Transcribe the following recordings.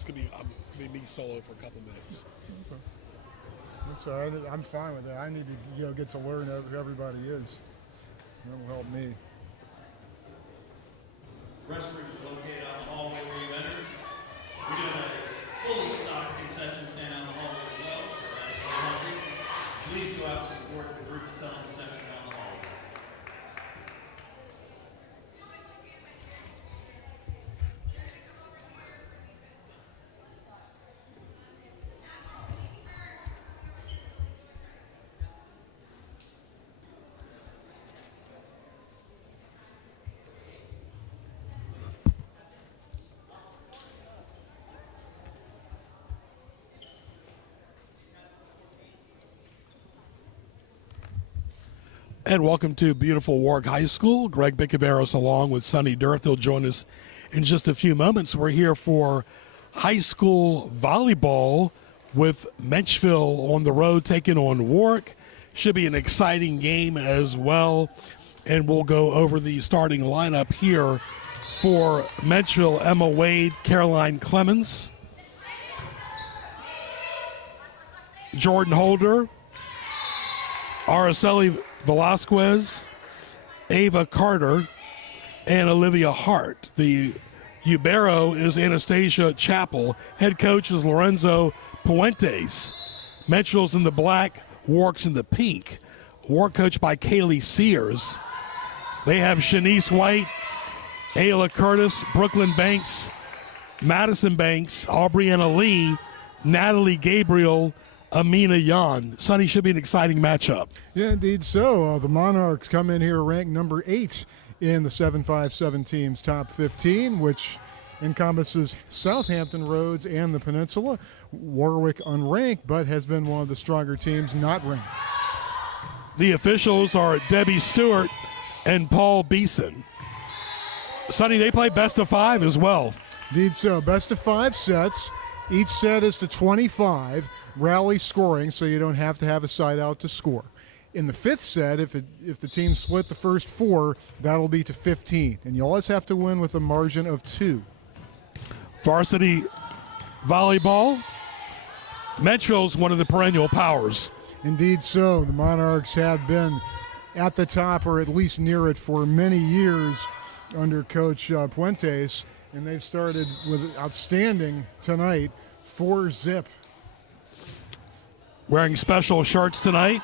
It's gonna be me solo for a couple minutes. Okay. That's all right. I'm fine with that. I need to get to learn who everybody is. That'll help me. Restrooms are located out in the hallway where you entered. We're doing a fully stocked concession stand out in the hallway as well, so as you're hungry, please go out and support the group that's selling concessions out in the hallway. And welcome to beautiful Warwick High School. Greg Bicaveros along with Sonny Dirth. They'll join us in just a few moments. We're here for high school volleyball with Menchville on the road taking on Warwick. Should be an exciting game as well. And we'll go over the starting lineup here for Menchville. Emma Wade, Caroline Clemens, Jordan Holder, Araceli Velasquez, Ava Carter, and Olivia Hart. The Ubero is Anastasia Chappell. Head coach is Lorenzo Puentes. Menchville's in the black, Warwick's in the pink. Warwick coached by Kaylee Sears. They have Shanice White, Ayla Curtis, Brooklyn Banks, Madison Banks, Aubriana Lee, Natalie Gabriel, Amina Yan. Sonny, should be an exciting matchup. Yeah, indeed so. The Monarchs come in here ranked number 8 in the 757 team's top 15, which encompasses Southampton, Rhodes, and the Peninsula. Warwick unranked, but has been one of the stronger teams not ranked. The officials are Debbie Stewart and Paul Beeson. Sonny, they play best of 5 as well. Indeed so. Best of 5 sets. Each set is to 25. Rally scoring, so you don't have to have a side out to score. In the 5th set, if the team split the first 4, that'll be to 15. And you always have to win with a margin of 2. Varsity volleyball. Menchville's one of the perennial powers. Indeed so. The Monarchs have been at the top, or at least near it, for many years under Coach Puentes. And they've started with outstanding tonight, 4-zip. Wearing special shirts tonight.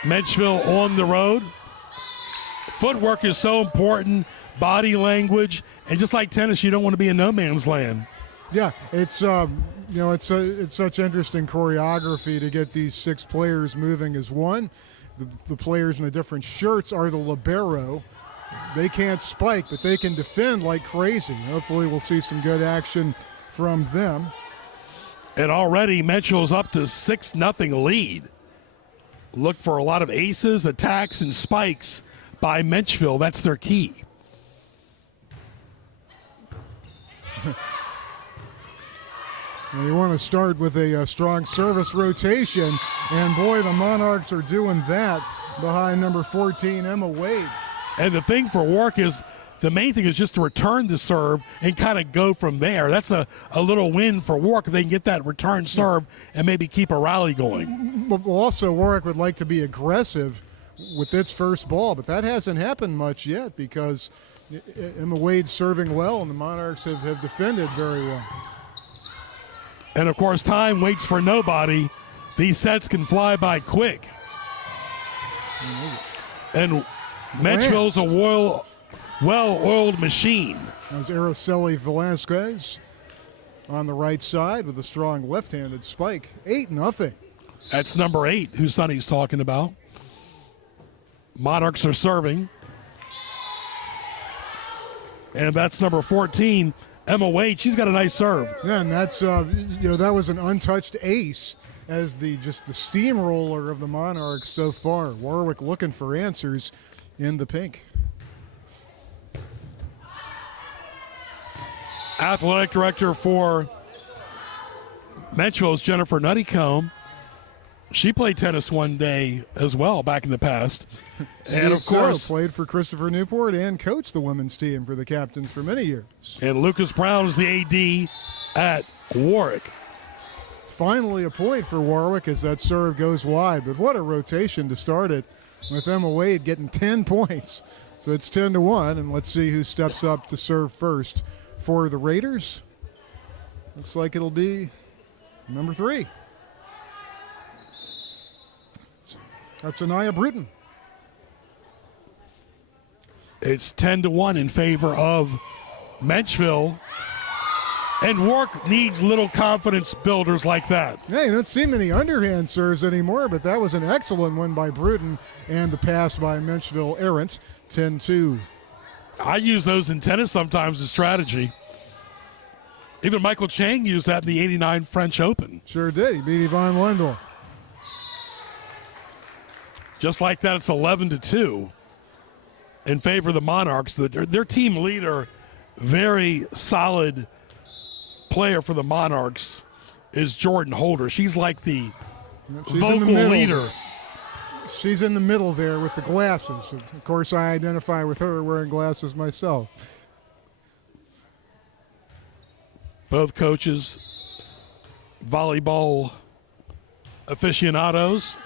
Menchville on the road. Footwork is so important, body language, and just like tennis, you don't want to be in no man's land. Yeah, it's it's such interesting choreography to get these 6 players moving as one. The players in the different shirts are the libero. They can't spike, but they can defend like crazy. Hopefully we'll see some good action from them. And already Menchville's up to 6-0 lead. Look for a lot of aces, attacks, and spikes by Menchville. That's their key. Well, you want to start with a strong service rotation, and boy, the Monarchs are doing that behind number 14, Emma Wade. And the thing for Warwick is, the main thing is just to return the serve and kind of go from there. That's a little win for Warwick if they can get that return serve and maybe keep a rally going. But also, Warwick would like to be aggressive with its first ball, but that hasn't happened much yet because Emma Wade's serving well, and the Monarchs have defended very well. And, of course, time waits for nobody. These sets can fly by quick. And Menchville's a well-oiled machine. That was Araceli Velasquez on the right side with a strong left-handed spike. 8-0. That's number 8, who Sonny's talking about. Monarchs are serving. And that's number 14, Emma Wade. She's got a nice serve. Yeah, and that's that was an untouched ace as the steamroller of the Monarchs so far. Warwick looking for answers in the pink. Athletic director for Menchville is Jennifer Nuttycomb. She played tennis one day as well back in the past. And, of course, played for Christopher Newport and coached the women's team for the captains for many years. And Lucas Brown is the AD at Warwick. Finally a point for Warwick as that serve goes wide. But what a rotation to start it with Emma Wade getting 10 points. So it's 10-1, and let's see who steps up to serve first for the Raiders. Looks like it'll be number 3. That's Anaya Bruton. It's 10-1 in favor of Menchville. And Warwick needs little confidence builders like that. Yeah, you don't see many underhand serves anymore, but that was an excellent one by Bruton, and the pass by Menchville errant. 10-2. I use those in tennis sometimes as strategy. Even Michael Chang used that in the 89 French Open. Sure did. He beat Yvonne Wendell. Just like that, it's 11-2 in favor of the Monarchs. Their team leader, very solid player for the Monarchs, is Jordan Holder. She's like the vocal leader. She's in the middle there with the glasses. Of course, I identify with her wearing glasses myself. Both coaches, volleyball aficionados.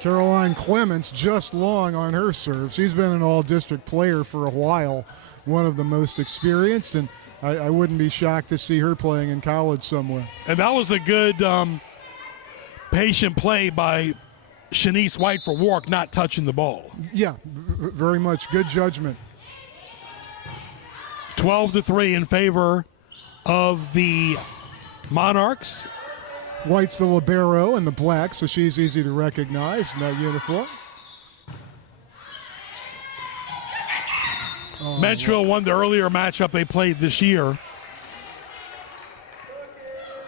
Caroline Clements just long on her serve. She's been an all-district player for a while, one of the most experienced, and I wouldn't be shocked to see her playing in college somewhere. And that was a good patient play by Shanice White for Warwick, not touching the ball. Yeah, very much. Good judgment. 12-3 in favor of the Monarchs. White's the libero in the black, so she's easy to recognize in that uniform. Menchville won the earlier matchup they played this year.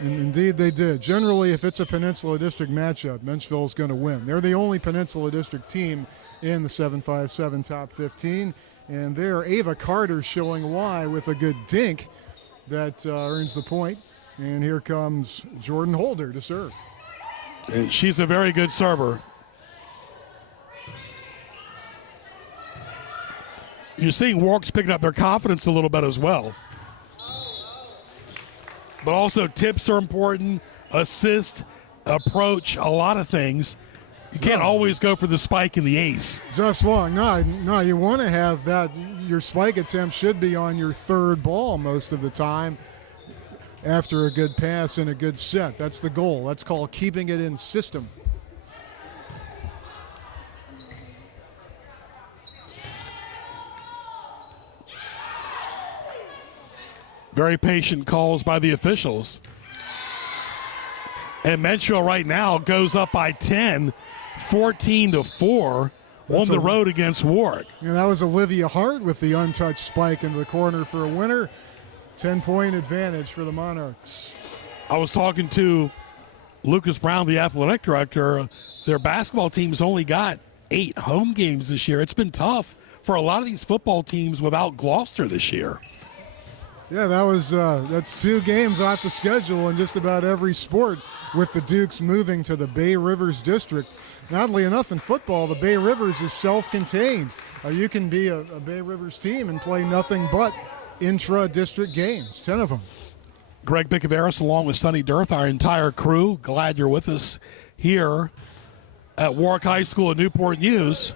Indeed they did. Generally, if it's a Peninsula District matchup, Menchville's going to win. They're the only Peninsula District team in the 757 top 15. And there, Ava Carter showing why with a good dink that earns the point. And here comes Jordan Holder to serve. And she's a very good server. You're seeing Warwick's picking up their confidence a little bit as well. But also tips are important, assist, approach, a lot of things. You can't always go for the spike and the ace. Just long. No, you want to have that. Your spike attempt should be on your third ball most of the time after a good pass and a good set. That's the goal. That's called keeping it in system. Very patient calls by the officials. And Menchville right now goes up by 10, 14-4 on the road against Warwick. And that was Olivia Hart with the untouched spike into the corner for a winner. 10-point advantage for the Monarchs. I was talking to Lucas Brown, the athletic director. Their basketball team's only got 8 home games this year. It's been tough for a lot of these football teams without Gloucester this year. Yeah, that's 2 games off the schedule in just about every sport, with the Dukes moving to the Bay Rivers District. And oddly enough, in football, the Bay Rivers is self-contained. You can be a Bay Rivers team and play nothing but intra-district games, 10 of them. Greg Bicaveras along with Sonny Dirth, our entire crew. Glad you're with us here at Warwick High School at Newport News.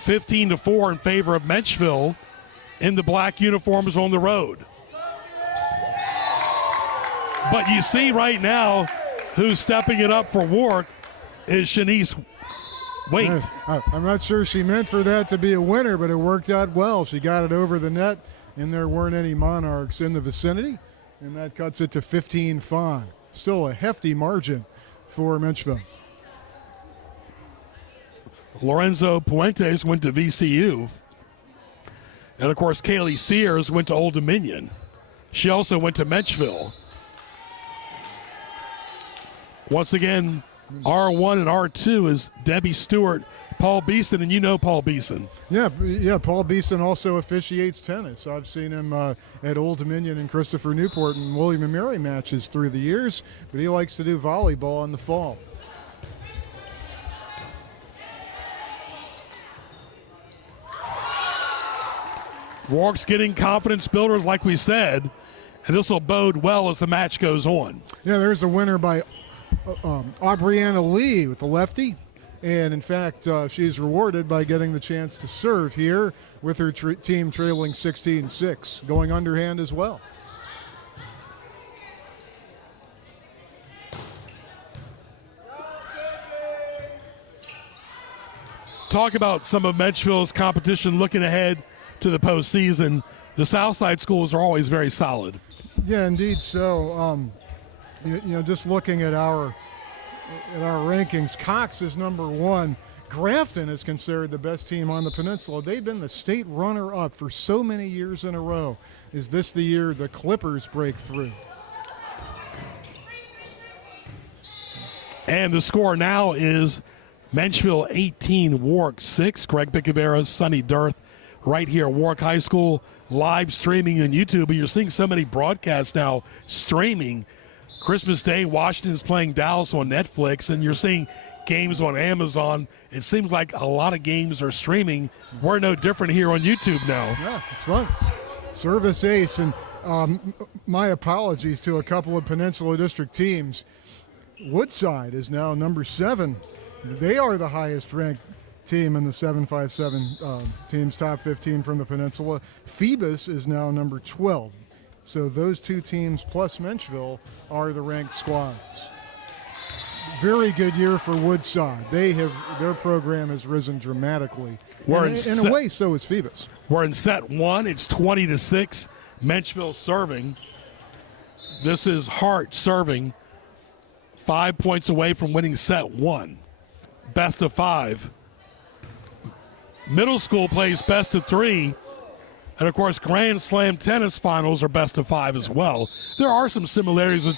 15-4 in favor of Menchville in the black uniforms on the road. But you see right now who's stepping it up for Warwick is Shanice Waite. I'm not sure she meant for that to be a winner, but it worked out well. She got it over the net, and there weren't any Monarchs in the vicinity, and that cuts it to 15-5. Still a hefty margin for Menchville. Lorenzo Puentes went to VCU. And, of course, Kaylee Sears went to Old Dominion. She also went to Menchville. Once again, R1 and R2 is Debbie Stewart, Paul Beeson, and you know Paul Beeson. Yeah, Paul Beeson also officiates tennis. I've seen him at Old Dominion and Christopher Newport and William & Mary matches through the years, but he likes to do volleyball in the fall. Warwick's getting confidence builders, like we said, and this will bode well as the match goes on. Yeah, there's a winner by Aubriana Lee with the lefty. And, in fact, she's rewarded by getting the chance to serve here with her team trailing 16-6, going underhand as well. Talk about some of Menchville's competition looking ahead to the postseason. The Southside schools are always very solid. Yeah, indeed. So, just looking at our rankings, Cox is number 1. Grafton is considered the best team on the peninsula. They've been the state runner-up for so many years in a row. Is this the year the Clippers break through? And the score now is Menchville 18, Warwick 6. Greg Picavera, Sonny Dirth, right here at Warwick High School, live streaming on YouTube. And you're seeing so many broadcasts now streaming. Christmas Day, Washington's playing Dallas on Netflix, and you're seeing games on Amazon. It seems like a lot of games are streaming. We're no different here on YouTube now. Yeah, it's fun. Service ace, and my apologies to a couple of Peninsula District teams. Woodside is now number 7. They are the highest ranked team in the 757 teams, top 15 from the Peninsula. Phoebus is now number 12. So those two teams plus Menchville are the ranked squads. Very good year for Woodside. Their program has risen dramatically. In a way, so is Phoebus. We're in set 1. It's 20-6. Menchville serving. This is Hart serving. 5 points away from winning set 1. Best of 5. Middle school plays best of 3. And, of course, Grand Slam tennis finals are best of 5 as well. There are some similarities with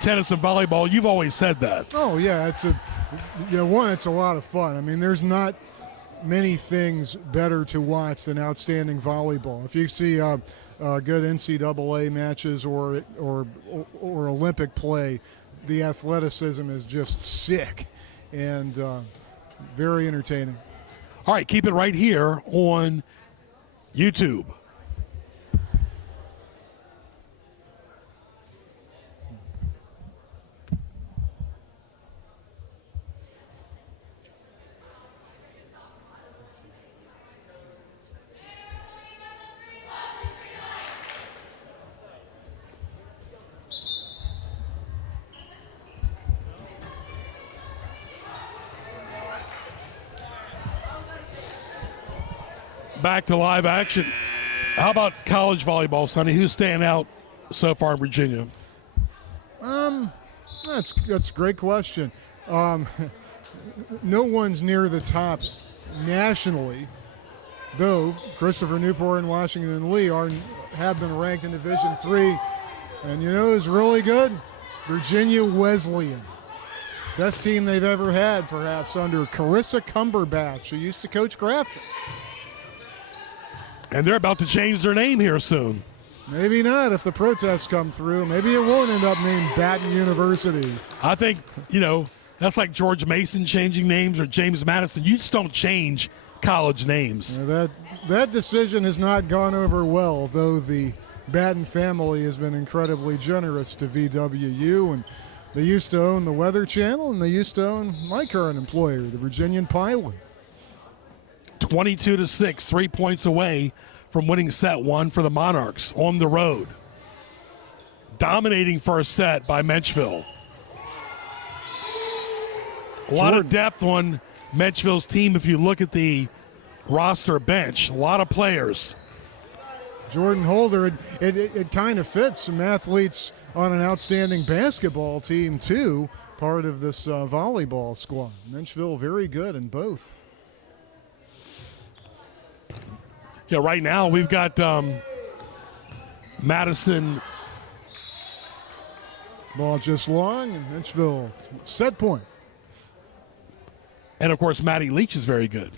tennis and volleyball. You've always said that. Oh, yeah. It's a lot of fun. I mean, there's not many things better to watch than outstanding volleyball. If you see good NCAA matches or Olympic play, the athleticism is just sick and very entertaining. All right, keep it right here on YouTube. Back to live action. How about college volleyball, Sonny? Who's staying out so far in Virginia? That's a great question. No one's near the top nationally, though Christopher Newport and Washington Lee have been ranked in Division III. And you know who's really good? Virginia Wesleyan. Best team they've ever had, perhaps, under Carissa Cumberbatch, who used to coach Grafton. And they're about to change their name here soon. Maybe not if the protests come through. Maybe it won't end up named Baton University. I think, that's like George Mason changing names or James Madison. You just don't change college names. That decision has not gone over well, though the Baton family has been incredibly generous to VWU. And they used to own the Weather Channel, and they used to own my current employer, the Virginian Pilot. 22-6, 3 points away from winning set 1 for the Monarchs on the road. Dominating first set by Menchville. A lot of depth on Menchville's team if you look at the roster bench. A lot of players. Jordan Holder, it kind of fits some athletes on an outstanding basketball team, too, part of this volleyball squad. Menchville very good in both. Yeah, right now we've got Madison. Ball just long, and Menchville set point. And, of course, Maddie Leach is very good.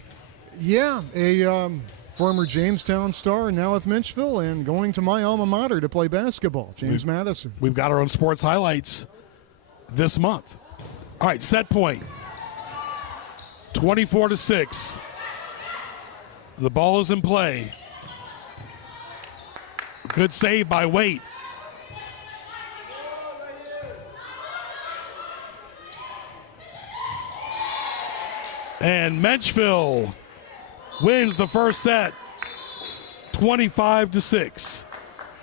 Yeah, a former Jamestown star, now with Menchville, and going to my alma mater to play basketball, James Madison. We've got our own sports highlights this month. All right, set point. 24-6. The ball is in play. Good save by Waite. And Menchville wins the first set, 25-6.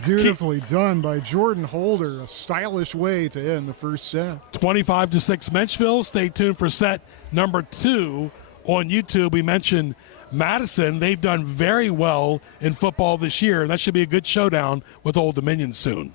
Beautifully done by Jordan Holder. A stylish way to end the first set. 25-6 Menchville. Stay tuned for set number 2 on YouTube. We mentioned Madison. They've done very well in football this year. That should be a good showdown with Old Dominion soon.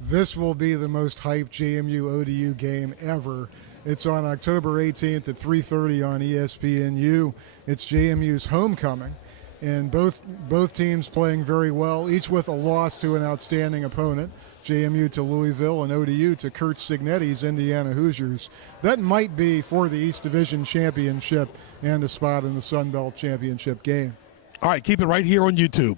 This will be the most hyped JMU ODU game ever. It's on October 18th at 3:30 on ESPNU. It's JMU's homecoming, and both teams playing very well, each with a loss to an outstanding opponent. JMU to Louisville and ODU to Kurt Signetti's Indiana Hoosiers. That might be for the East Division Championship and a spot in the Sun Belt Championship game. All right, keep it right here on YouTube.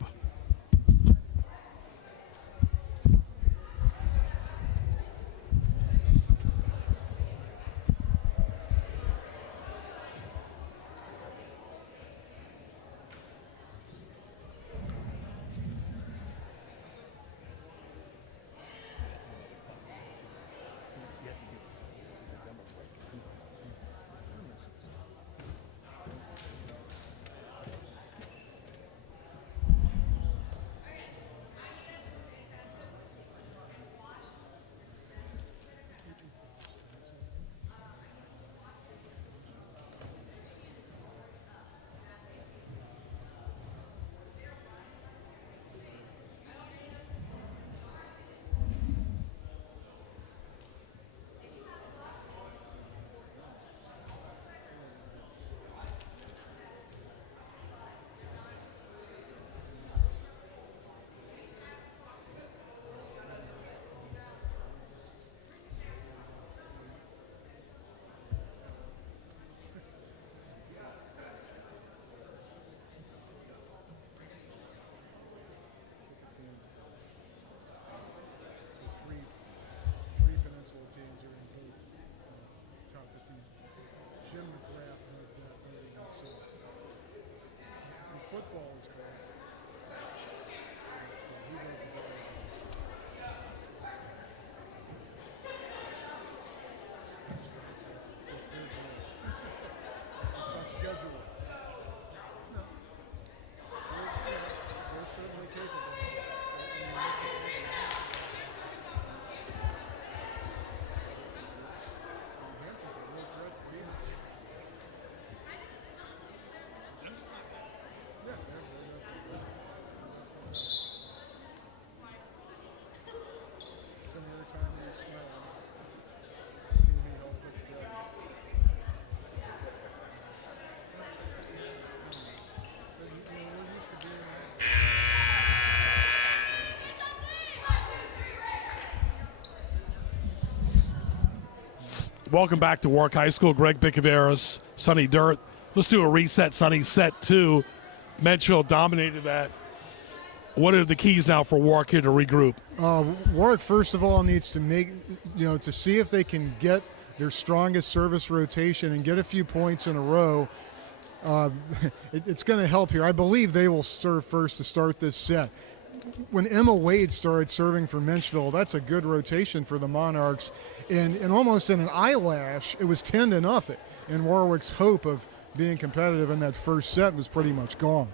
Welcome back to Warwick High School. Greg Bicaveras, Sonny Dirt. Let's do a reset, Sonny. Set 2. Menchville dominated that. What are the keys now for Warwick here to regroup? Warwick, first of all, needs to to see if they can get their strongest service rotation and get a few points in a row. It's going to help here. I believe they will serve first to start this set. When Emma Wade started serving for Menchville, that's a good rotation for the Monarchs. And almost in an eyelash, it was 10-0. And Warwick's hope of being competitive in that first set was pretty much gone.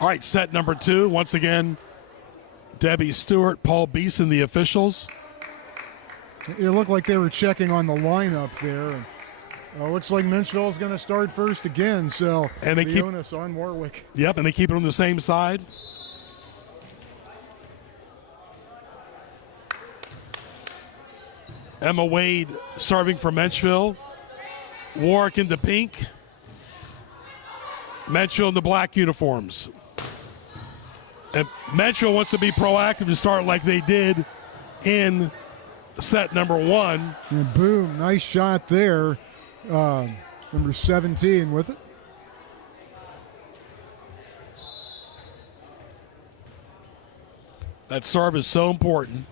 All right, set number 2. Once again, Debbie Stewart, Paul Beeson, the officials. It looked like they were checking on the lineup there. Looks like Menchville is going to start first again, so and they the keep onus on Warwick. Yep, and they keep it on the same side. Emma Wade serving for Menchville. Warwick in the pink. Menchville in the black uniforms. And Menchville wants to be proactive to start like they did in set number 1. And boom, nice shot there. Number 17 with it. That serve is so important.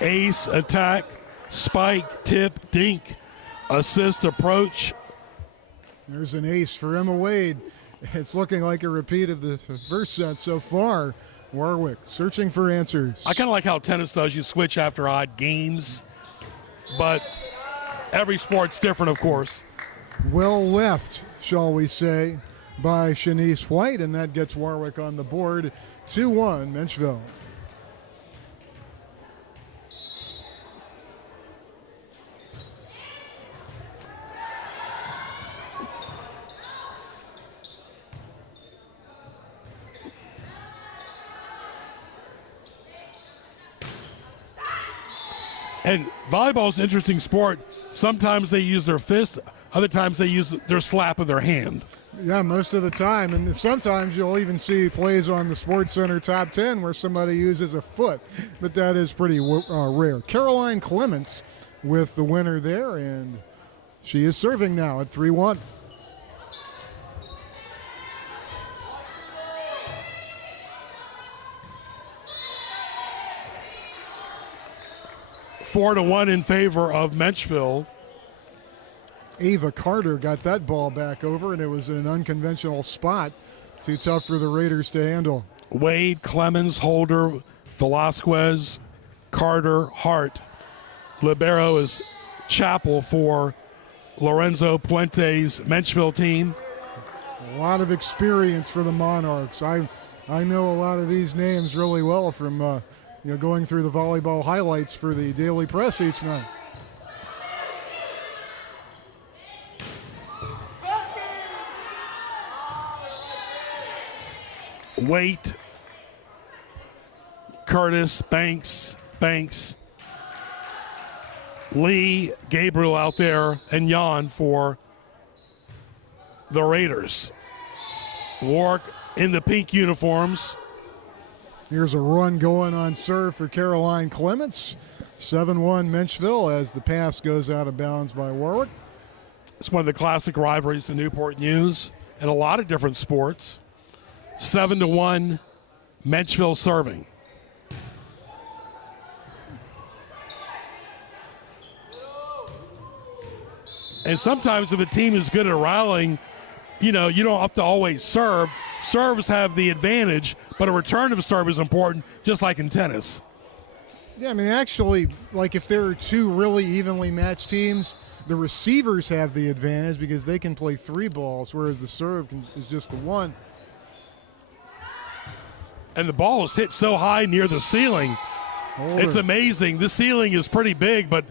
Ace, attack, spike, tip, dink, assist, approach. There's an ace for Emma Wade. It's looking like a repeat of the first set so far. Warwick searching for answers. I kind of like how tennis does. You switch after odd games, but every sport's different, of course. Well left, shall we say, by Shanice White, and that gets Warwick on the board. 2-1, Menchville. And volleyball is an interesting sport. Sometimes they use their fist, other times they use their slap of their hand. Yeah, most of the time. And sometimes you'll even see plays on the Sports Center Top 10 where somebody uses a foot, but that is pretty rare. Caroline Clements with the winner there, and she is serving now at 3-1. Four to 1 in favor of Menchville. Ava Carter got that ball back over, and it was in an unconventional spot. Too tough for the Raiders to handle. Wade, Clemens, Holder, Velasquez, Carter, Hart. Libero is Chappell for Lorenzo Puente's Menchville team. A lot of experience for the Monarchs. I know a lot of these names really well from going through the volleyball highlights for the Daily Press each night. Waite, Curtis, Banks, Lee, Gabriel out there, and Jan for the Raiders. Warwick in the pink uniforms. Here's a run going on serve for Caroline Clements. 7-1 Menchville as the pass goes out of bounds by Warwick. It's one of the classic rivalries the Newport use in a lot of different sports. 7-1 Menchville serving. And sometimes if a team is good at rallying, you don't have to always serve. Serves have the advantage, but a return of serve is important, just like in tennis. Yeah, I mean, actually, like if there are two really evenly matched teams, the receivers have the advantage because they can play three balls, whereas the serve is just the one. And the ball is hit so high near the ceiling. Holder. It's amazing. The ceiling is pretty big, but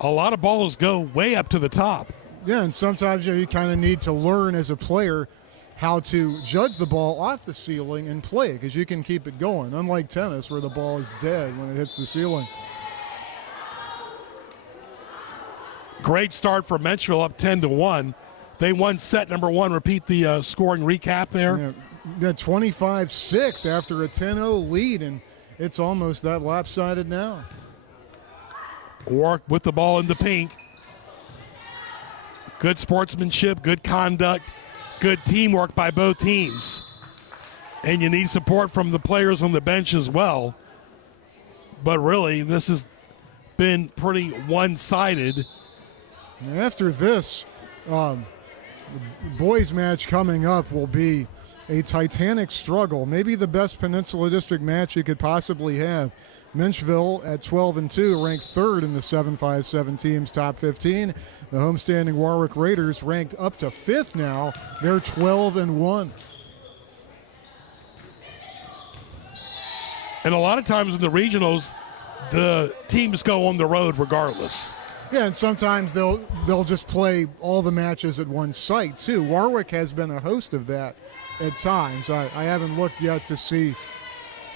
a lot of balls go way up to the top. Yeah, and sometimes you kind of need to learn as a player how to judge the ball off the ceiling and play because you can keep it going, unlike tennis where the ball is dead when it hits the ceiling. Great start for Menchville, up 10-1. They won set number one. Repeat the scoring recap there. Yeah, 25-6 after a 10-0 lead, and it's almost that lopsided now. Warwick with the ball in the pink. Good sportsmanship, good conduct, good teamwork by both teams. And you need support from the players on the bench as well. But really, this has been pretty one-sided. After this, the boys' match coming up will be a titanic struggle, maybe the best Peninsula District match you could possibly have. Menchville at 12-2, ranked third in the 7-5-7 team's top 15. The homestanding Warwick Raiders ranked up to fifth now. They're 12-1. And a lot of times in the regionals, the teams go on the road regardless. Yeah, and sometimes they'll just play all the matches at one site too. Warwick has been a host of that at times. I haven't looked yet to see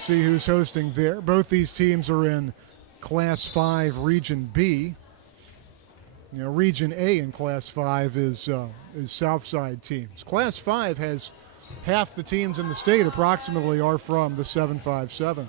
who's hosting there. Both these teams are in Class 5 Region B. Region A in Class 5 is Southside teams. Class 5 has half the teams in the state approximately are from the 7-5-7.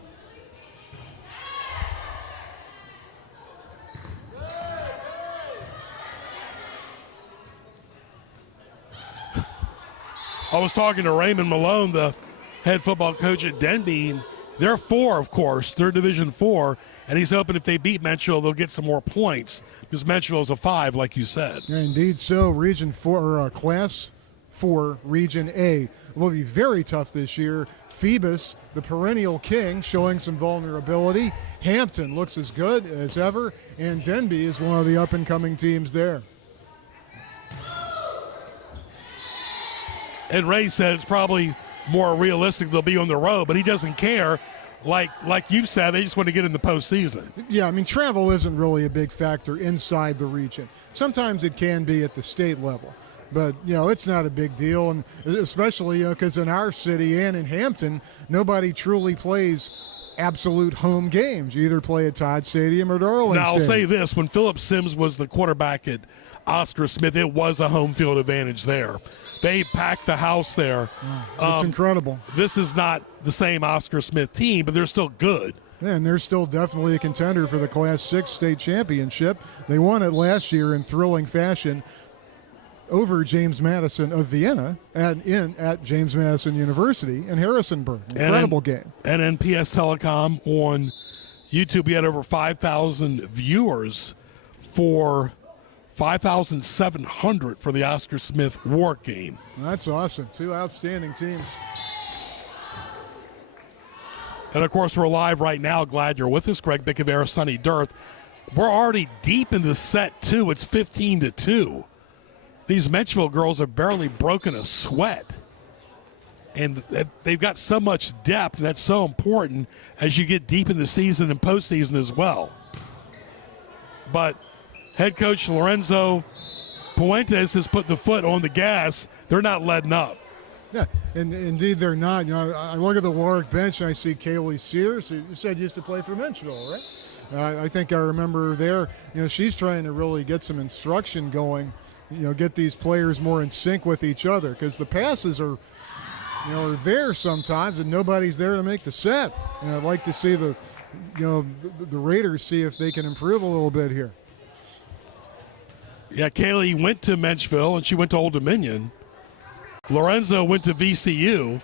I was talking to Raymond Malone, the head football coach at Denby, They're 4, of course. They're Division 4, and he's hoping if they beat Menchville, they'll get some more points because Menchville is a 5, like you said. Yeah, indeed so. Region 4, or Class 4, Region A will be very tough this year. Phoebus, the perennial king, showing some vulnerability. Hampton looks as good as ever, and Denby is one of the up-and-coming teams there. And Ray said it's probably more realistic they'll be on the road, but he doesn't care. Like you said, they just want to get in the postseason. Yeah, I mean, travel isn't really a big factor inside the region. Sometimes it can be at the state level, but, it's not a big deal, and especially because in our city and in Hampton, nobody truly plays absolute home games. You either play at Todd Stadium or Darling Now, I'll Stadium. say this. When Philip Sims was the quarterback at Oscar Smith, it was a home field advantage there. They packed the house there. It's incredible. This is not the same Oscar Smith team, but they're still good. Yeah, and they're still definitely a contender for the Class 6 state championship. They won it last year in thrilling fashion over James Madison of Vienna at James Madison University in Harrisonburg. Incredible game. NNPS Telecom on YouTube, we had over 5,000 viewers for 5,700 for the Oscar Smith Warwick game. That's awesome. 2 outstanding teams. And, of course, we're live right now. Glad you're with us. Greg Bickavera, Sunny Dearth. We're already deep into set 2. It's 15-2. These Menchville girls have barely broken a sweat. And they've got so much depth, and that's so important as you get deep in the season and postseason as well. But head coach Lorenzo Puentes has put the foot on the gas. They're not letting up. Yeah, and indeed they're not. I look at the Warwick bench and I see Kaylee Sears, who you said used to play for Menchville, right? I think I remember her there. She's trying to really get some instruction going, get these players more in sync with each other, because the passes are there sometimes and nobody's there to make the set. And I'd like to see the Raiders see if they can improve a little bit here. Yeah, Kaylee went to Menchville and she went to Old Dominion. Lorenzo went to VCU.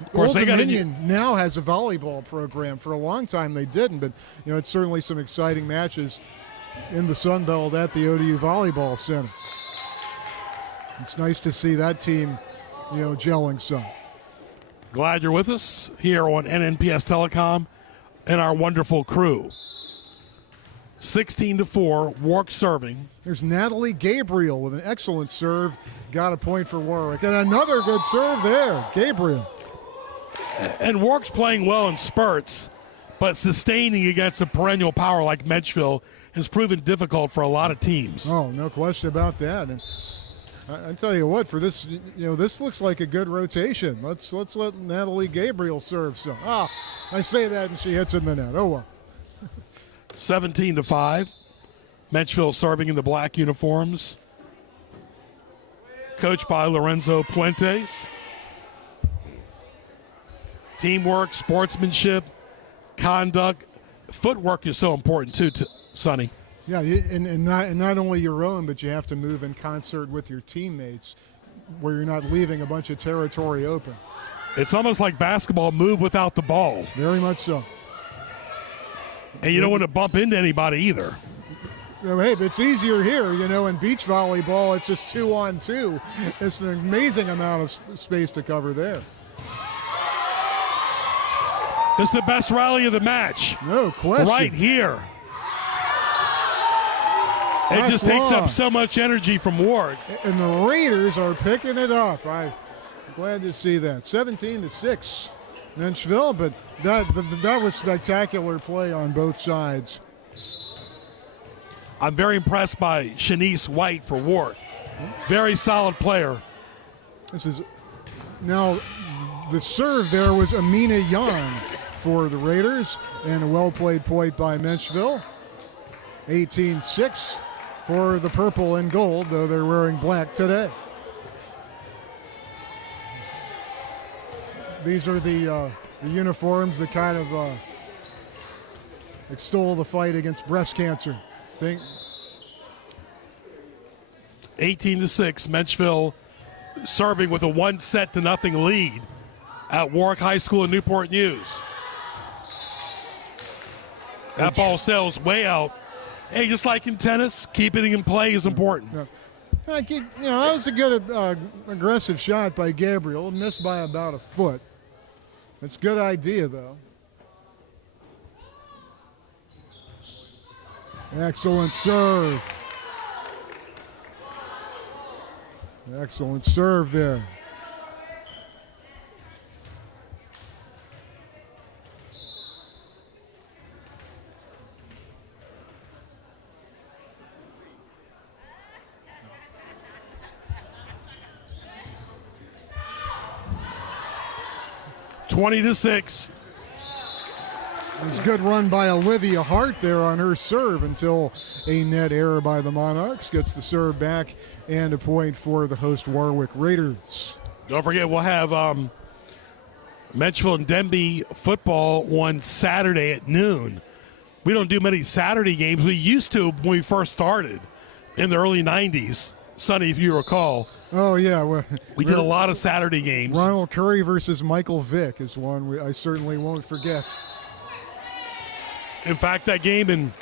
Of course, Old Dominion now has a volleyball program. For a long time they didn't, but it's certainly some exciting matches in the Sun Belt at the ODU Volleyball Center. It's nice to see that team, gelling some. Glad you're with us here on NNPS Telecom and our wonderful crew. 16-4, Warwick serving. There's Natalie Gabriel with an excellent serve. Got a point for Warwick. And another good serve there, Gabriel. And Warwick's playing well in spurts, but sustaining against a perennial power like Menchville has proven difficult for a lot of teams. Oh, no question about that. And I tell you what, for this, this looks like a good rotation. Let's let Natalie Gabriel serve some. I say that and she hits in the net. Oh, well. 17-5. Menchville serving in the black uniforms. Coached by Lorenzo Puentes. Teamwork, sportsmanship, conduct, footwork is so important too, Sonny. Yeah, and not only your own, but you have to move in concert with your teammates, where you're not leaving a bunch of territory open. It's almost like basketball, move without the ball. Very much so. And you don't want to bump into anybody either. Hey, but it's easier here, in beach volleyball, it's just 2-on-2. It's an amazing amount of space to cover there. It's the best rally of the match. No question. Right here. It just takes up so much energy from Ward. And the Raiders are picking it up. I'm glad to see that. 17-6, Menchville, but that was spectacular play on both sides. I'm very impressed by Shanice White for Ward. Very solid player. Now the serve there was Amina Young for the Raiders, and a well-played point by Menchville. 18-6 for the purple and gold, though they're wearing black today. These are the uniforms that kind of extol the fight against breast cancer. 18-6, Menchville serving with a 1-0 lead. at Warwick High School in Newport News. That ball sails way out. Hey, just like in tennis, keeping it in play is important. Yeah. That was a good aggressive shot by Gabriel. Missed by about a foot. That's a good idea, though. Excellent serve. Excellent serve there. (20-6). It's a good run by Olivia Hart there on her serve until a net error by the Monarchs gets the serve back and a point for the host Warwick Raiders. Don't forget, we'll have Menchville and Denby football on Saturday at noon. We don't do many Saturday games. We used to when we first started in the early 90s. Sonny, if you recall. Oh, yeah. Well, we did a lot of Saturday games. Ronald Curry versus Michael Vick is one I certainly won't forget. In fact, that game in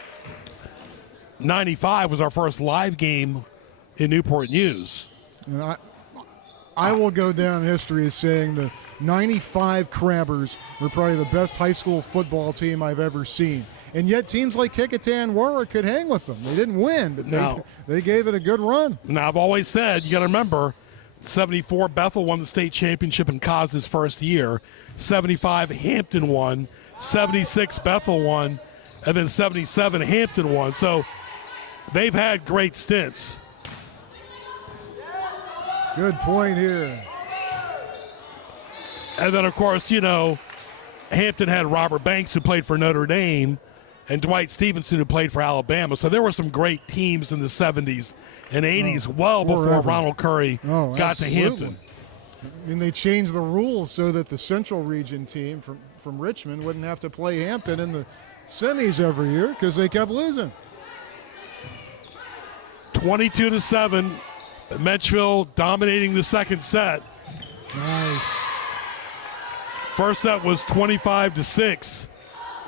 95 was our first live game in Newport News. And I will go down in history as saying the 95 Crabbers were probably the best high school football team I've ever seen. And yet teams like Kecoughtan and Warwick could hang with them. They didn't win, but they gave it a good run. Now, I've always said, you got to remember, 74, Bethel won the state championship in Coz's first year. 75, Hampton won. 76, Bethel won. And then 77, Hampton won. So they've had great stints. Good point here. And then, of course, Hampton had Robert Banks, who played for Notre Dame, and Dwight Stevenson, who played for Alabama. So there were some great teams in the 70s and 80s, well before Ronald Curry got to Hampton. I mean, they changed the rules so that the Central Region team from Richmond wouldn't have to play Hampton in the semis every year because they kept losing. 22-7, Menchville dominating the second set. Nice. First set was 25-6.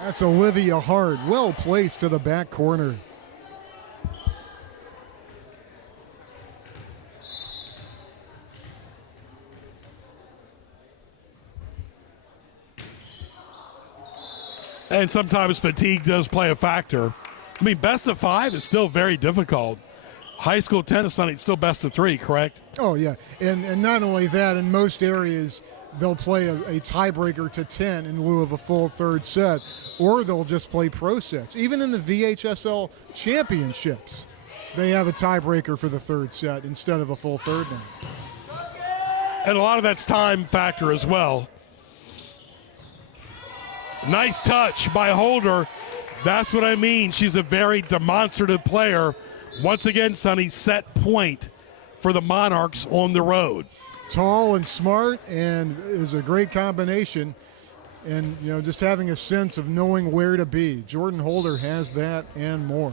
That's Olivia Hart, well placed to the back corner. And sometimes fatigue does play a factor. I mean, best of 5 is still very difficult. High school tennis, Sonny, it's still best of 3, correct? Oh, yeah. And not only that, in most areas, they'll play a tiebreaker to 10 in lieu of a full third set, or they'll just play pro sets. Even in the VHSL championships, they have a tiebreaker for the third set instead of a full third now. And a lot of that's time factor as well. Nice touch by Holder. That's what I mean. She's a very demonstrative player. Once again, Sonny, set point for the Monarchs on the road. Tall and smart, and is a great combination. And, just having a sense of knowing where to be. Jordan Holder has that and more.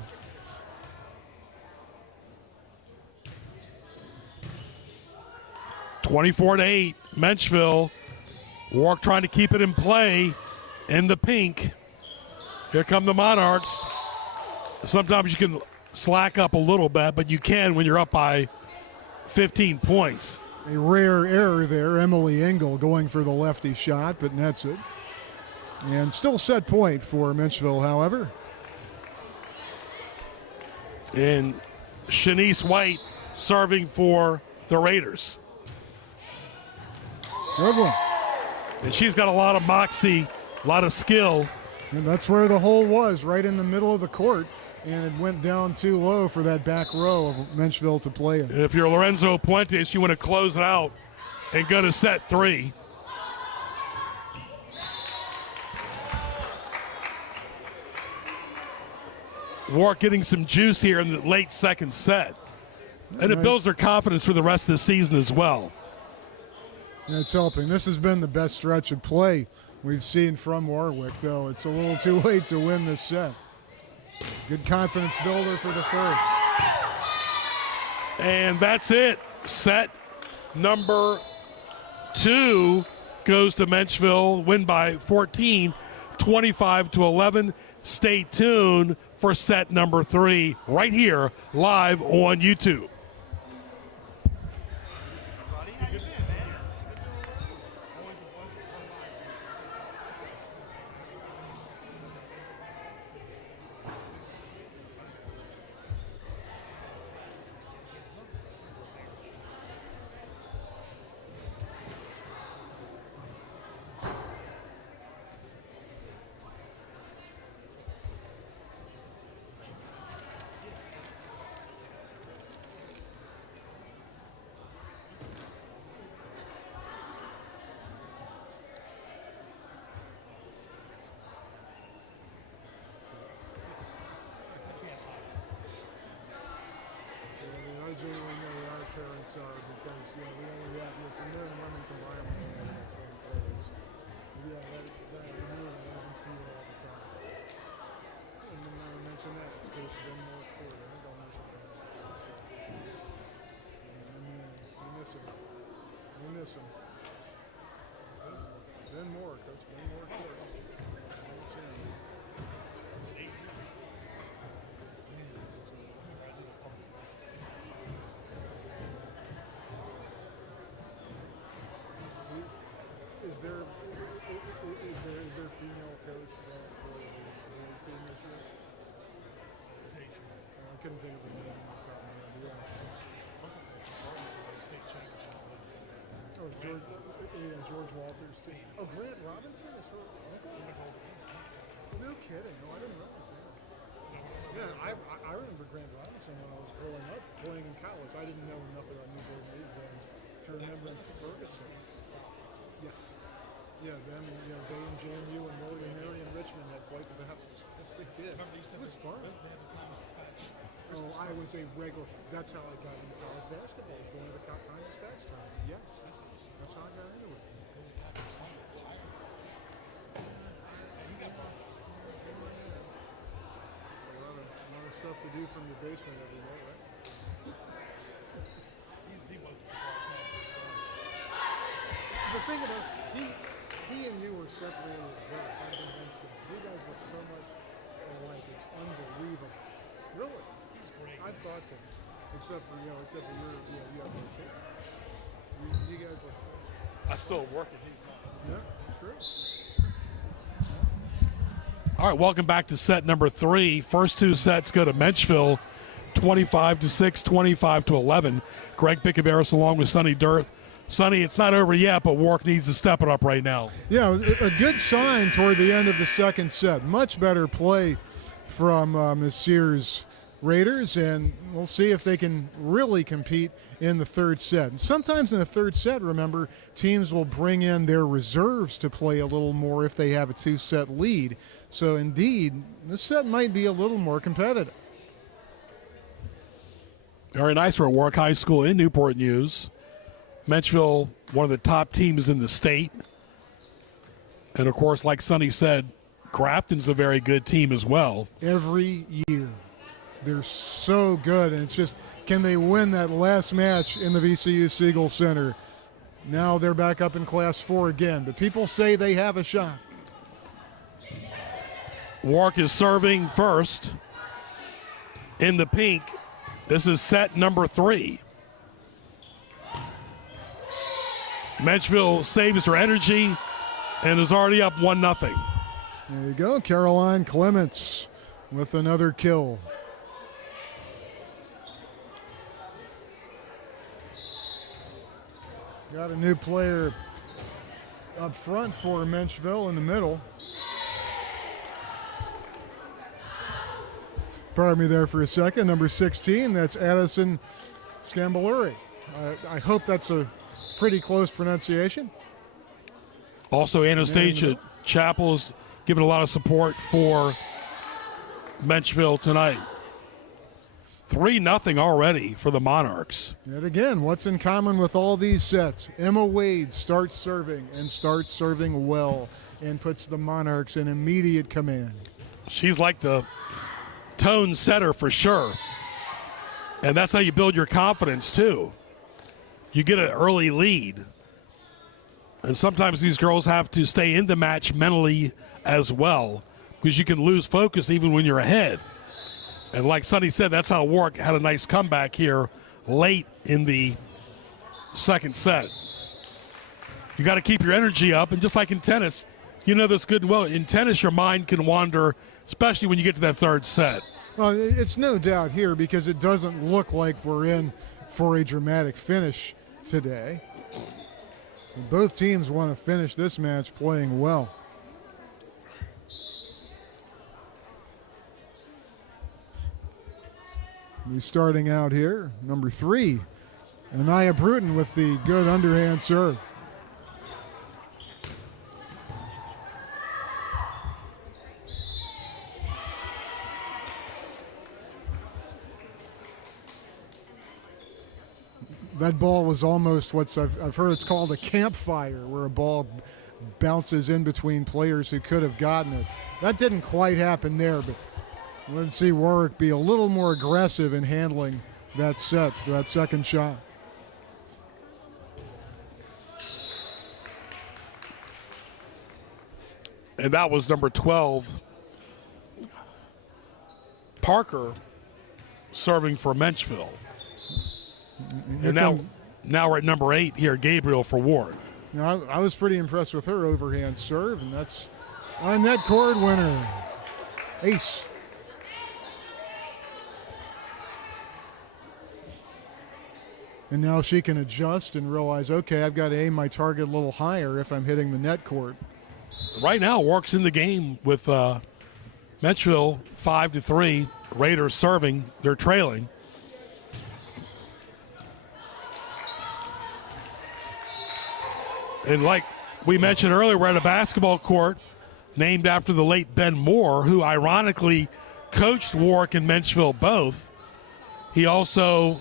(24-8), Menchville. Warwick trying to keep it in play in the pink. Here come the Monarchs. Sometimes you can slack up a little bit, but you can when you're up by 15 points. A rare error there. Emily Engel going for the lefty shot, but nets it. And still set point for Menchville, however. And Shanice White serving for the Raiders. Good one. And she's got a lot of moxie, a lot of skill. And that's where the hole was, right in the middle of the court. And it went down too low for that back row of Menchville to play in. If you're Lorenzo Puentes, you want to close it out and go to set 3. Warwick getting some juice here in the late second set. And it builds their confidence for the rest of the season as well. That's helping. This has been the best stretch of play we've seen from Warwick, though. It's a little too late to win this set. Good confidence builder for the third. And that's it. Set number 2 goes to Menchville, win by 14, 25-11. Stay tuned for set number 3 right here live on YouTube. Is there female coach for the men's team this year? I couldn't think of the name off the top of my head. Oh, George Walters too. Oh, Grant Robinson is her uncle? No kidding. No, I didn't realize that. Yeah, I remember Grant Robinson when I was growing up playing in college. I didn't know enough about Newport News then to remember Ferguson. Yes. Yeah, then they and JMU and William Mary and Richmond had played for the House. Yes, they did. It was fun. Oh, I was a regular. That's how I got into college basketball. Going to the Time Dispatch time. Yes, that's how I got into it. It's a lot of stuff to do from your basement every day, right? The thing about he and you were separated very. I'm convinced of it. You guys look so much alike. It's unbelievable. Really? He's great. I thought that. Except for you have no shape. You guys look so. I still work at these. Yeah, true. All right, welcome back to set number 3. First 2 sets go to Menchville, 25-6, 25-11. Greg Picaveras along with Sonny Dirth. Sonny, it's not over yet, but Warwick needs to step it up right now. Yeah, a good sign toward the end of the second set. Much better play from Messrs. Raiders, and we'll see if they can really compete in the third set. And sometimes in the third set, remember, teams will bring in their reserves to play a little more if they have a 2-set lead. So indeed, this set might be a little more competitive. Very nice for Warwick High School in Newport News. Menchville, one of the top teams in the state. And, of course, like Sonny said, Grafton's a very good team as well. Every year. They're so good, and it's just, can they win that last match in the VCU Siegel Center? Now they're back up in Class 4 again, but people say they have a shot. Warwick is serving first in the pink. This is set number 3. Menchville saves her energy and is already up 1-0. There you go, Caroline Clements with another kill. Got a new player up front for Menchville in the middle. Pardon me there for a second. Number 16, that's Addison Scambaluri. I hope that's a pretty close pronunciation. Also, Anastasia Chapel's giving a lot of support for Menchville tonight. 3-0 already for the Monarchs. Yet again, what's in common with all these sets? Emma Wade starts serving and starts serving well and puts the Monarchs in immediate command. She's like the tone setter for sure. And that's how you build your confidence too. You get an early lead And sometimes these girls have to stay in the match mentally as well, because you can lose focus even when you're ahead. And like Sonny said, that's how Warwick had a nice comeback here late in the second set. You got to keep your energy up, and just like in tennis, you know this good and well. In tennis, your mind can wander, especially when you get to that third set. Well, it's no doubt here because it doesn't look like we're in for a dramatic finish today. Both teams want to finish this match playing well. We're starting out here, number 3, Anaya Bruton with the good underhand serve. That ball was almost I've heard it's called a campfire, where a ball bounces in between players who could have gotten it. That didn't quite happen there, but let's see Warwick be a little more aggressive in handling that set, that second shot. And that was number 12, Parker, serving for Menchville. And now we're at number 8 here, Gabriel for Warwick. Now, I was pretty impressed with her overhand serve, and that's on net cord winner. Ace. And now she can adjust and realize, okay, I've got to aim my target a little higher if I'm hitting the net cord. Right now, Warwick's in the game with Menchville 5-3. Raiders serving, they're trailing. And like we mentioned earlier, we're at a basketball court named after the late Ben Moore, who ironically coached Warwick and Menchville both. He also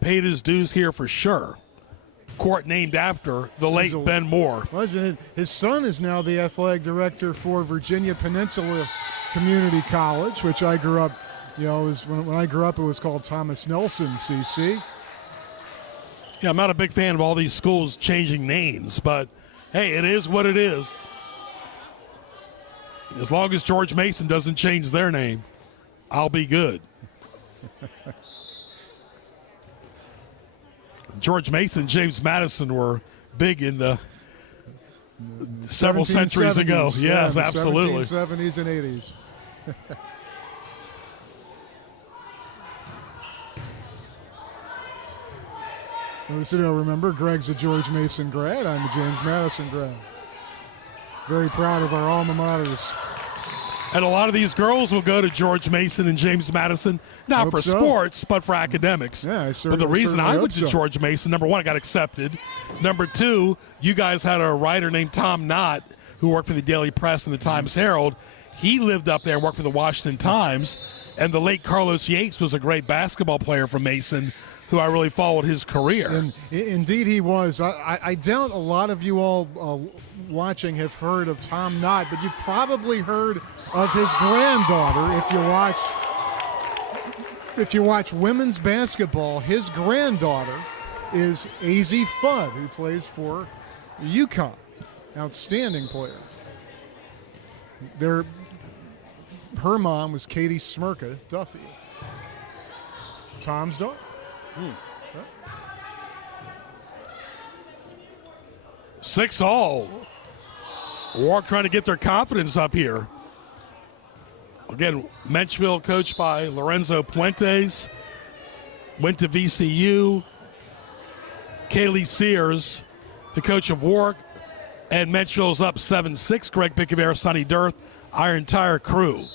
paid his dues here for sure. Court named after the late Ben Moore. Wasn't it? His son is now the athletic director for Virginia Peninsula Community College, which I grew up, when I grew up, it was called Thomas Nelson CC. Yeah, I'm not a big fan of all these schools changing names, but hey, it is what it is. As long as George Mason doesn't change their name, I'll be good. George Mason, James Madison were big in the several centuries ago. Yes, yeah, absolutely. 1770s and 80s. Remember, Greg's a George Mason grad. I'm a James Madison grad. Very proud of our alma maters. And a lot of these girls will go to George Mason and James Madison, not for sports, but for academics. Yeah, but the reason I went to George Mason, number 1, I got accepted. Number 2, you guys had a writer named Tom Knott who worked for the Daily Press and the Times Herald. He lived up there and worked for the Washington Times. And the late Carlos Yates was a great basketball player from Mason, who I really followed his career. And indeed he was. I doubt a lot of you all watching have heard of Tom Knott, but you probably heard of his granddaughter. If you watch women's basketball, his granddaughter is Azzy Fudd, who plays for UConn. Outstanding player. Her mom was Katie Smirka Duffy. Tom's daughter. 6-all. Warwick trying to get their confidence up here. Again, Menchville coached by Lorenzo Puentes. Went to VCU. Kaylee Sears, the coach of Warwick. And Menchville's up 7-6. Greg Picavera, Sonny Dirth, our entire crew.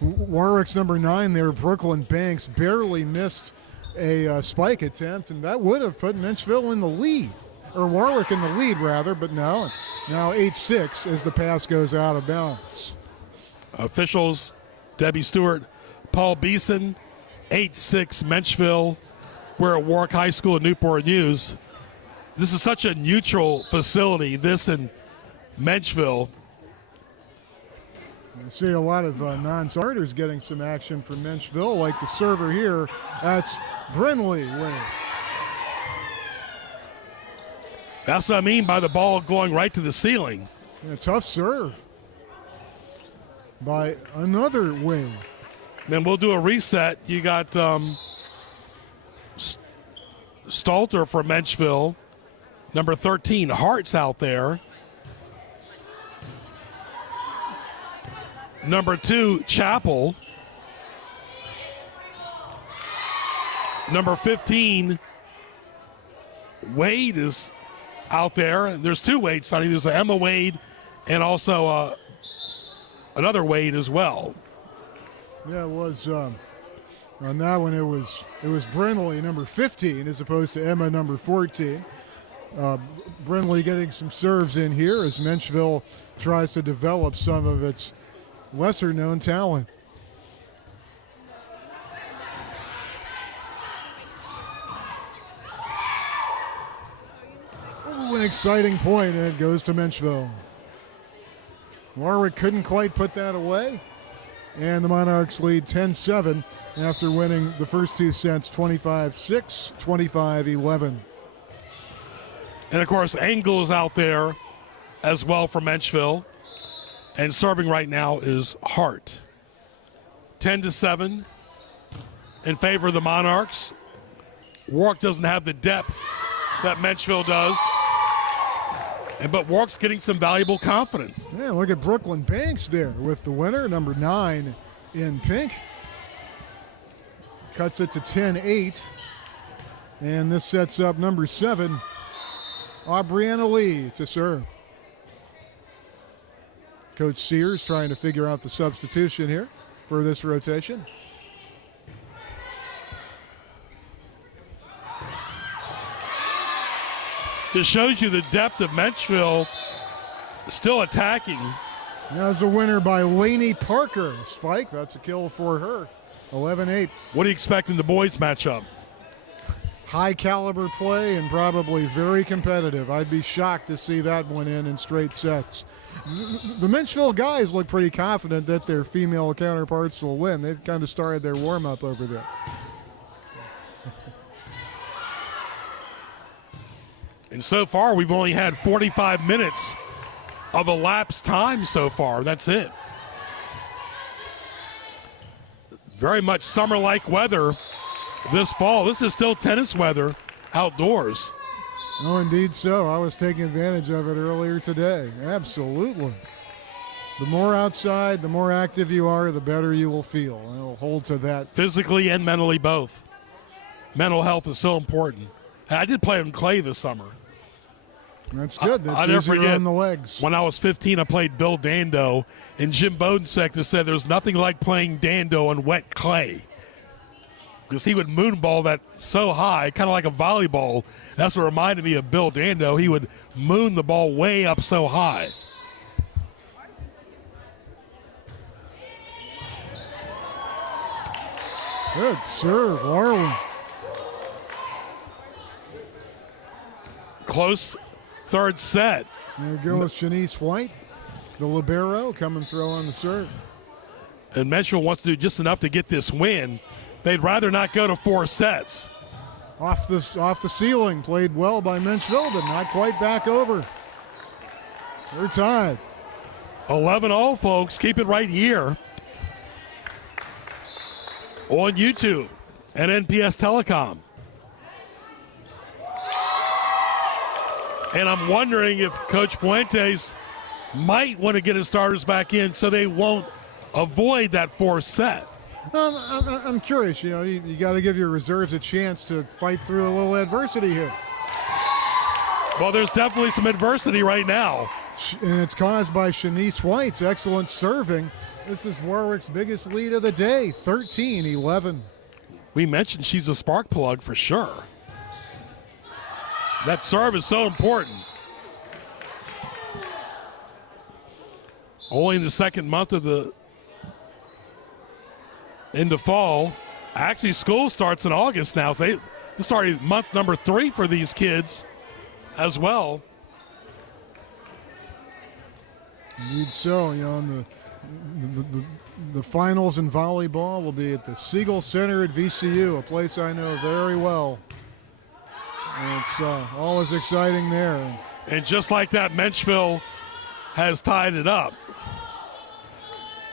Warwick's number 9 there, Brooklyn Banks, barely missed a spike attempt, and that would have put Menchville in the lead, or Warwick in the lead rather, but no. Now 8-6 as the pass goes out of bounds. Officials, Debbie Stewart, Paul Beeson, 8-6 Menchville. We're at Warwick High School in Newport News. This is such a neutral facility, this and Menchville. You see a lot of non-starters getting some action from Menchville, like the server here. That's Brinley winning. That's what I mean by the ball going right to the ceiling. And a tough serve by another wing. Then we'll do a reset. You got Stalter for Menchville. Number 13, Hart's out there. Number 2, Chapel. Number 15, Wade is out there. There's 2 Wades, Sonny. There's a Emma Wade and also another Wade as well. Yeah, it was on that one. It was Brindley, number 15, as opposed to Emma, number 14. Brindley getting some serves in here as Menchville tries to develop some of its lesser-known talent. Ooh, an exciting point, and it goes to Menchville. Warwick couldn't quite put that away, and the Monarchs lead 10-7 after winning the first 2 sets 25-6, 25-11. And, of course, Engel is out there as well for Menchville. And serving right now is Hart. 10-7 in favor of the Monarchs. Warwick doesn't have the depth that Menchville does. But Warwick's getting some valuable confidence. Yeah, look at Brooklyn Banks there with the winner, number 9 in pink. Cuts it to 10-8. And this sets up number 7, Aubriana Lee, to serve. Coach Sears trying to figure out the substitution here for this rotation. This shows you the depth of Menchville still attacking. That's a winner by Lainey Parker. Spike, that's a kill for her. 11-8. What do you expect in the boys matchup? High caliber play and probably very competitive. I'd be shocked to see that one in straight sets. The Menchville guys look pretty confident that their female counterparts will win. They've kind of started their warm-up over there. And so far, we've only had 45 minutes of elapsed time so far. That's it. Very much summer-like weather this fall. This is still tennis weather outdoors. Oh, indeed so. I was taking advantage of it earlier today. Absolutely. The more outside, the more active you are, the better you will feel. And I'll hold to that. Physically and mentally both. Mental health is so important. I did play on clay this summer. That's good. That's I'll never easier forget on the legs. when I was 15, I played Bill Dando, and Jim Bodensek said there's nothing like playing Dando on wet clay. Because he would moonball that so high, kind of like a volleyball. That's what reminded me of Bill Dando. He would moon the ball way up so high. Good serve, Arwen. Close third set. There we go with Shanice White, the libero, come and throw on the serve. And Menchville wants to do just enough to get this win. They'd rather not go to 4 sets. Off the ceiling, played well by Menchville, but not quite back over. They're tied. 11-0, folks. Keep it right here on YouTube and NNPS Telecom. And I'm wondering if Coach Puentes might want to get his starters back in so they won't avoid that 4th set. I'm curious. You know, you got to give your reserves a chance to fight through a little adversity here. Well, there's definitely some adversity right now. And it's caused by Shanice White's excellent serving. This is Warwick's biggest lead of the day, 13-11. We mentioned she's a spark plug for sure. That serve is so important. Only in the second month of the into fall. Actually, school starts in August now. So it's already month number 3 for these kids as well. Indeed so. You know, and the finals in volleyball will be at the Siegel Center at VCU, a place I know very well. And it's always exciting there. And just like that, Menchville has tied it up.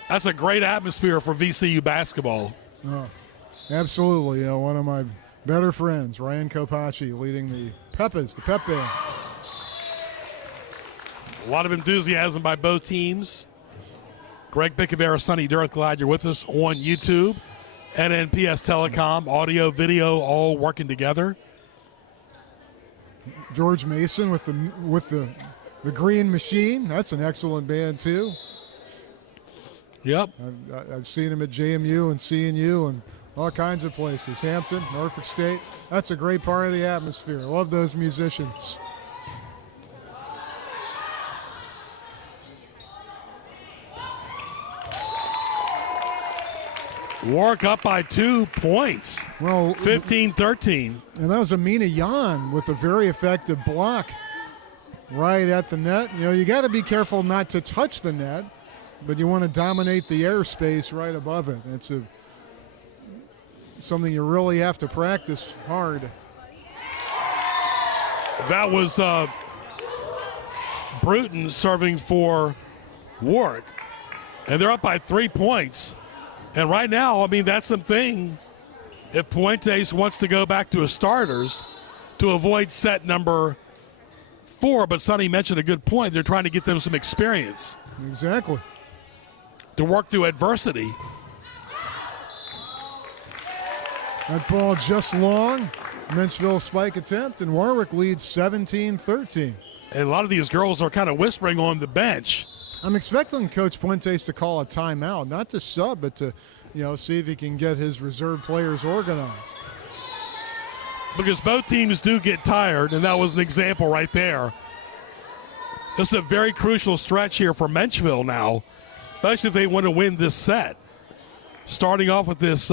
That's a great atmosphere for VCU basketball. Oh, absolutely. One of my better friends, Ryan Kopachi, leading the Peppers, the Pep Band. A lot of enthusiasm by both teams. Greg Bicavera, Sonny Durth, glad you're with us on YouTube. NNPS Telecom, audio, video, all working together. George Mason with the Green Machine. That's an excellent band too. Yep. I've seen him at JMU and CNU and all kinds of places. Hampton, Norfolk State. That's a great part of the atmosphere. I love those musicians. Warwick up by 2 points. Well, 15-13. And that was Amina Yan with a very effective block right at the net. You got to be careful not to touch the net, but you want to dominate the airspace right above it. It's something you really have to practice hard. That was Bruton serving for Warwick. And they're up by 3 points. And right now, I mean, that's the thing. If Puentes wants to go back to his starters to avoid set number 4, but Sonny mentioned a good point. They're trying to get them some experience. Exactly. To work through adversity. That ball just long. Menchville spike attempt, and Warwick leads 17-13. And a lot of these girls are kind of whispering on the bench. I'm expecting Coach Puentes to call a timeout, not to sub, but to, see if he can get his reserve players organized. Because both teams do get tired, and that was an example right there. This is a very crucial stretch here for Menchville now, especially if they want to win this set. Starting off with this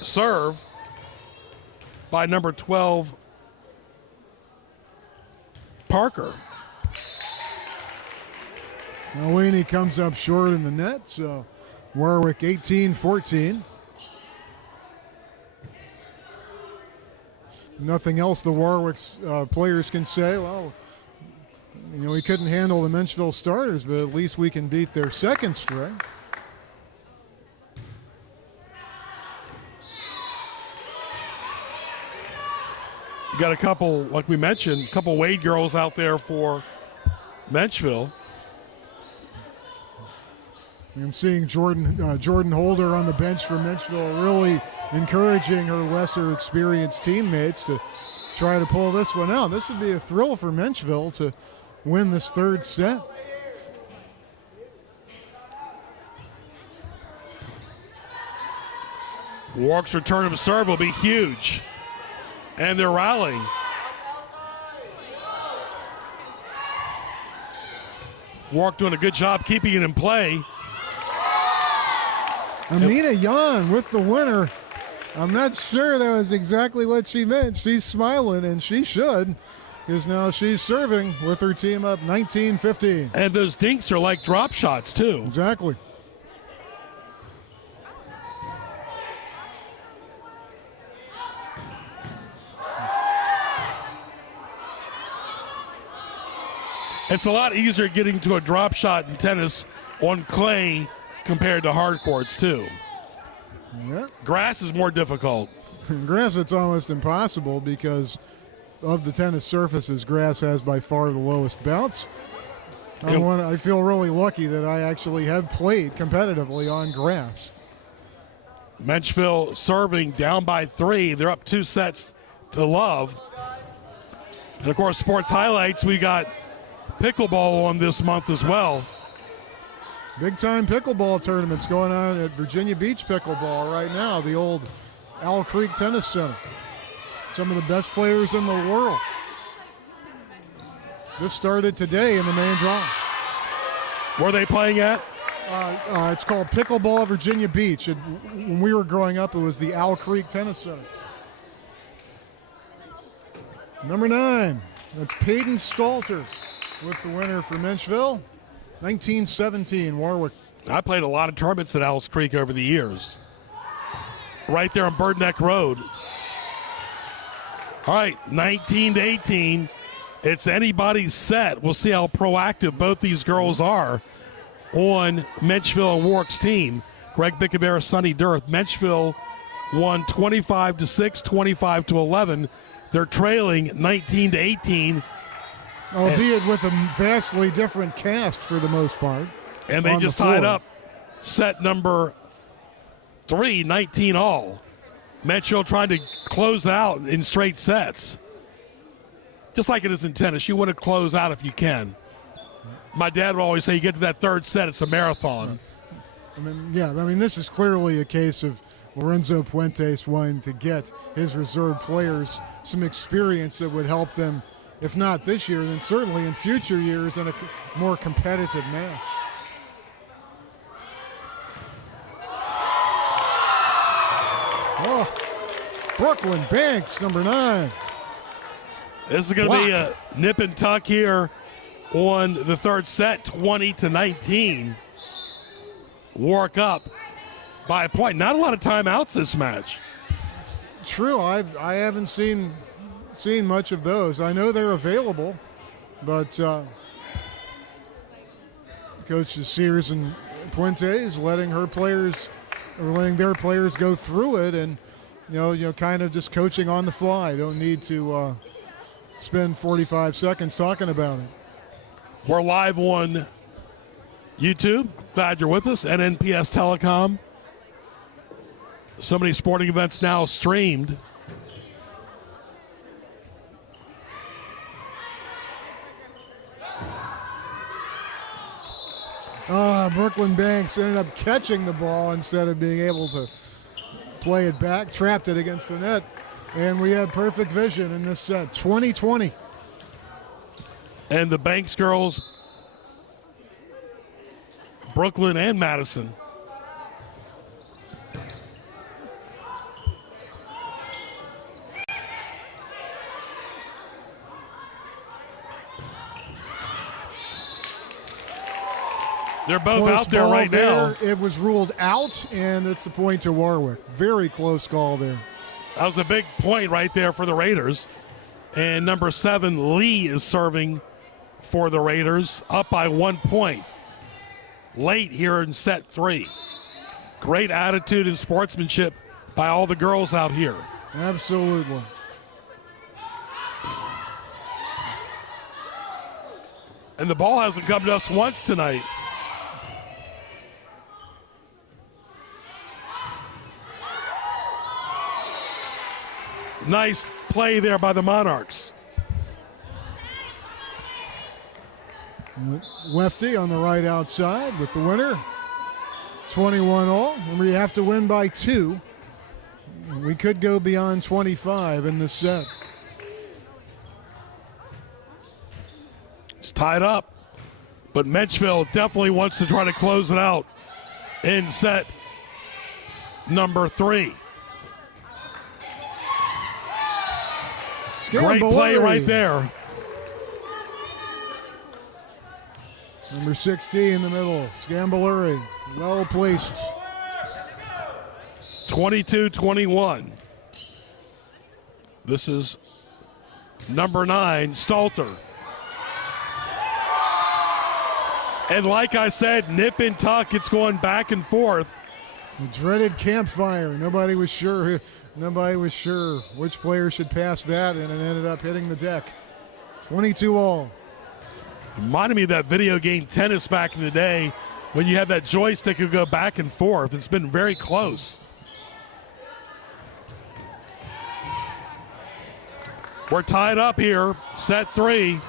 serve by number 12, Parker. Malini comes up short in the net, so Warwick 18-14. Nothing else the Warwick's players can say. Well, we couldn't handle the Menchville starters, but at least we can beat their second string. You got a couple, like we mentioned, a couple Wade girls out there for Menchville. I'm seeing Jordan Holder on the bench for Menchville, really encouraging her lesser experienced teammates to try to pull this one out. This would be a thrill for Menchville to win this third set. Warwick's return of serve will be huge. And they're rallying. Warwick doing a good job keeping it in play. Amina Yan with the winner. I'm not sure that was exactly what she meant. She's smiling, and she should, because now she's serving with her team up 19-15. And those dinks are like drop shots, too. Exactly. It's a lot easier getting to a drop shot in tennis on clay compared to hard courts, too. Yeah. Grass is more difficult. Grass, it's almost impossible because of the tennis surfaces. Grass has by far the lowest bounce. I feel really lucky that I actually have played competitively on grass. Menchville serving down by 3. They're up 2 sets to love. And, of course, sports highlights, we got pickleball on this month as well. Big-time pickleball tournaments going on at Virginia Beach Pickleball right now, the old Owl Creek Tennis Center. Some of the best players in the world. This started today in the main draw. Where are they playing at? It's called Pickleball Virginia Beach. When we were growing up, it was the Owl Creek Tennis Center. Number 9, that's Peyton Stalter with the winner for Menchville. 19-17, Warwick. I played a lot of tournaments at Owls Creek over the years. Right there on Bird Neck Road. All right, 19-18. It's anybody's set. We'll see how proactive both these girls are on Menchville and Warwick's team. Greg Bickabera, Sonny Dirth. Menchville won 25-6, 25-11. They're trailing 19-18. Albeit with a vastly different cast for the most part. And they just tied up set number 3, 19 all. Menchville trying to close out in straight sets. Just like it is in tennis, you want to close out if you can. My dad would always say, you get to that third set, it's a marathon. This is clearly a case of Lorenzo Puentes wanting to get his reserve players some experience that would help them, if not this year, then certainly in future years in a more competitive match. Oh, Brooklyn Banks, number 9. This is going to be a nip and tuck here on the third set, 20-19. Warwick up by a point. Not a lot of timeouts this match. True, I haven't seen much of those. I know they're available, but coaches Sears and Puentes letting their players go through it, and kind of just coaching on the fly. Don't need to spend 45 seconds talking about it. We're live on YouTube. Glad you're with us. NNPS Telecom. So many sporting events now streamed. Brooklyn Banks ended up catching the ball instead of being able to play it back, trapped it against the net, and we had perfect vision in this set, 20-20. And the Banks girls, Brooklyn and Madison. They're both Close out there right now. It was ruled out, and it's a point to Warwick. Very close call there. That was a big point right there for the Raiders. And number 7, Lee, is serving for the Raiders, up by 1 point. Late here in set 3. Great attitude and sportsmanship by all the girls out here. Absolutely. And the ball hasn't come to us once tonight. Nice play there by the Monarchs. Lefty on the right outside with the winner. 21 all. Remember, you have to win by 2. We could go beyond 25 in this set. It's tied up, but Menchville definitely wants to try to close it out in set number 3. Great play right there. Number 60 in the middle, Scamboluri, well placed. 22-21. This is number 9, Stalter. And like I said, nip and tuck, it's going back and forth. The dreaded campfire. Nobody was sure which player should pass that, and it ended up hitting the deck. 22 all. Reminded me of that video game tennis back in the day when you had that joystick that would go back and forth. It's been very close. We're tied up here, set 3.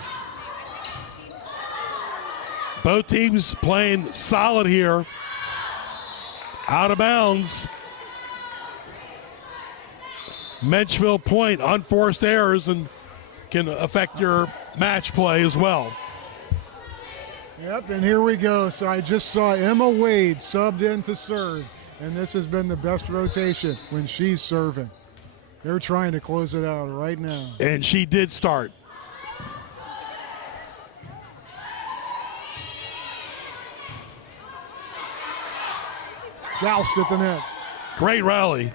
Both teams playing solid here. Out of bounds. Menchville point, unforced errors, and can affect your match play as well. Yep, and here we go. So I just saw Emma Wade subbed in to serve, and this has been the best rotation when she's serving. They're trying to close it out right now. And she did start. Joust at the net. Great rally.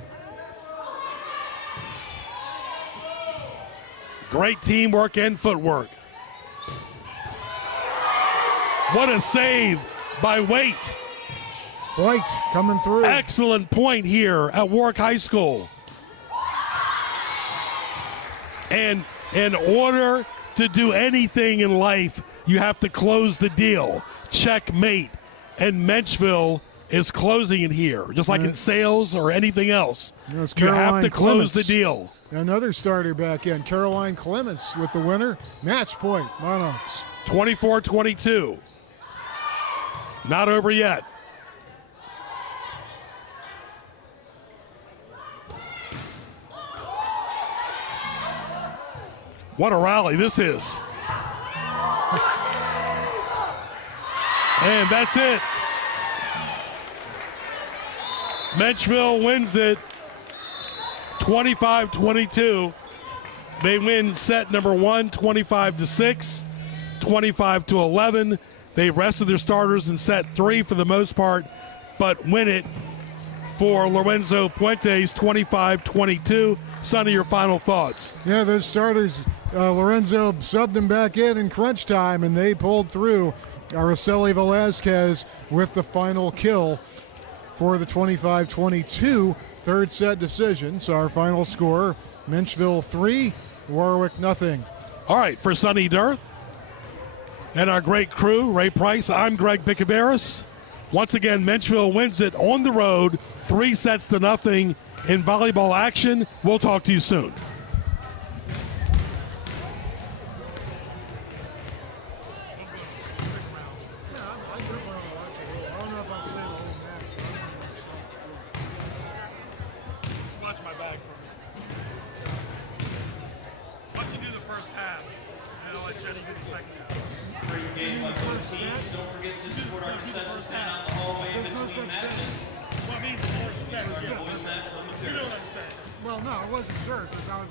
Great teamwork and footwork. What a save by Waite. White coming through. Excellent point here at Warwick High School. And in order to do anything in life, you have to close the deal. Checkmate. And Menchville is closing it here, just like in sales or anything else. You have to close the deal. Another starter back in. Caroline Clements with the winner. Match point, Monarchs. 24-22. Not over yet. What a rally this is. And that's it. Menchville wins it 25-22. They win set number 1, 25-6, 25-11. They rested their starters in set 3 for the most part, but win it for Lorenzo Puentes 25-22. Sonny, your final thoughts? Yeah, those starters, Lorenzo subbed them back in crunch time, and they pulled through. Araceli Velazquez with the final kill for the 25-22 third set decision. So our final score, Menchville 3, Warwick nothing. All right, for Sonny Dirth and our great crew, Ray Price, I'm Greg Picaveras. Once again, Menchville wins it on the road, 3-0 in volleyball action. We'll talk to you soon. Don't forget to support our concession stand out in the hallway in between matches. Well, no, I wasn't sure because I was